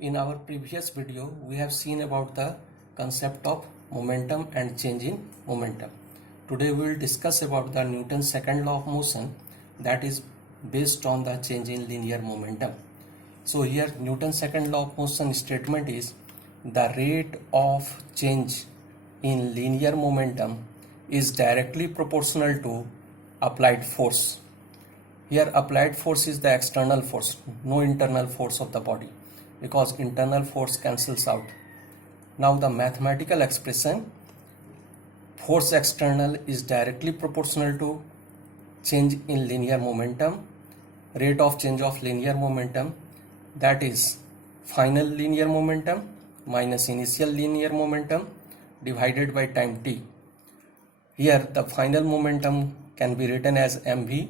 In our previous video, we have seen about the concept of momentum and change in momentum. Today we will discuss about the Newton's second law of motion that is based on the change in linear momentum. So here Newton's second law of motion statement is the rate of change in linear momentum is directly proportional to applied force. Here applied force is the external force, no internal force of the body, because internal force cancels out. Now the mathematical expression force external is directly proportional to change in linear momentum, rate of change of linear momentum, that is final linear momentum minus initial linear momentum divided by time t. Here the final momentum can be written as mv,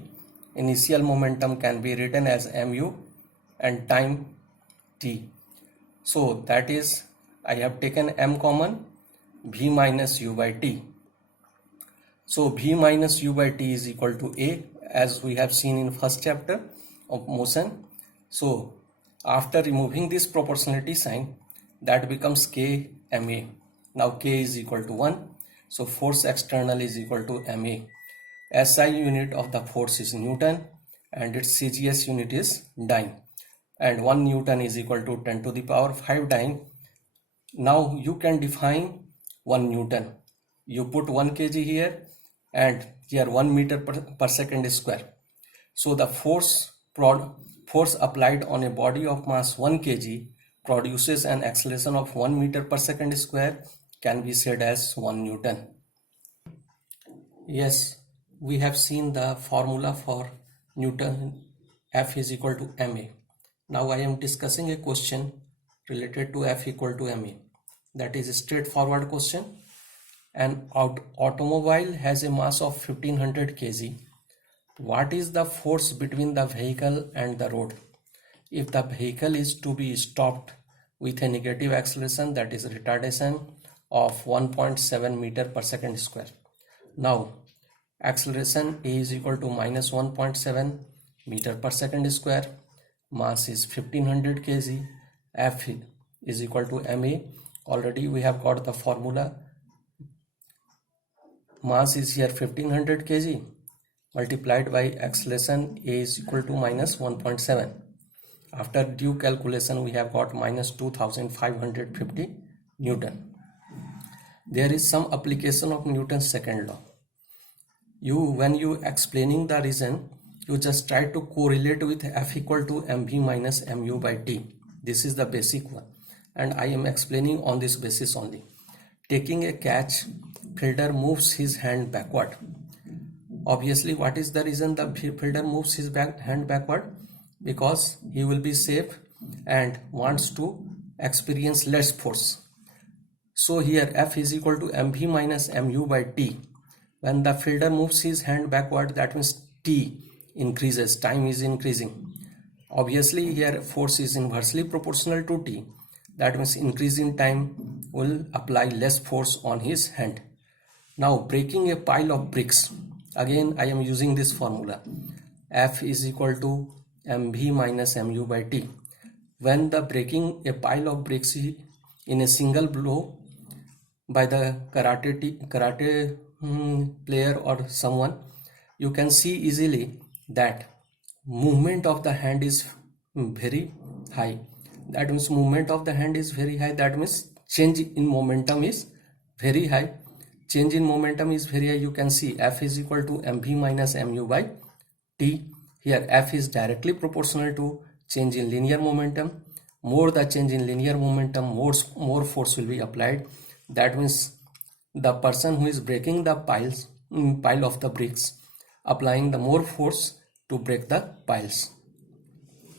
initial momentum can be written as mu, and time t. So that is, I have taken m common, v minus u by t. So v minus u by t is equal to a, as we have seen in first chapter of motion. So after removing this proportionality sign, that becomes k ma. Now k is equal to 1. So force external is equal to ma. SI unit of the force is Newton and its CGS unit is dyne. And 1 Newton is equal to 10 to the power 5 dyne. Now you can define 1 Newton. You put 1 kg here and here 1 meter per second square. So the force applied on a body of mass 1 kg produces an acceleration of 1 meter per second square, can be said as 1 Newton. Yes, we have seen the formula for Newton F is equal to ma. Now I am discussing a question related to F equal to ma. That is a straightforward question. An automobile has a mass of 1500 kg. What is the force between the vehicle and the road? If the vehicle is to be stopped with a negative acceleration, that is retardation of 1.7 meter per second square. Now acceleration A is equal to minus 1.7 meter per second square, mass is 1500 kg, F is equal to ma. Already we have got the formula. Mass is here 1500 kg multiplied by acceleration A is equal to minus 1.7. After due calculation we have got minus 2550 Newton. There is some application of Newton's second law. When you explaining the reason, you just try to correlate with F equal to mv minus mu by t. This is the basic one and I am explaining on this basis only. Taking a catch, fielder moves his hand backward. Obviously, what is the reason the fielder moves his hand backward? Because he will be safe and wants to experience less force. So here F is equal to mv minus mu by t. When the fielder moves his hand backward, that means t increases, time is increasing. Obviously here force is inversely proportional to t. That means increase in time will apply less force on his hand. Now breaking a pile of bricks. Again I am using this formula. F is equal to mv minus mu by t. When the breaking a pile of bricks in a single blow by the karate player or someone, you can see easily that movement of the hand is very high. That means movement of the hand is very high. That means change in momentum is very high. Change in momentum is very high. You can see F is equal to mv minus mu by t. Here F is directly proportional to change in linear momentum. More the change in linear momentum, more force will be applied. That means the person who is breaking the pile of the bricks applying the more force to break the piles.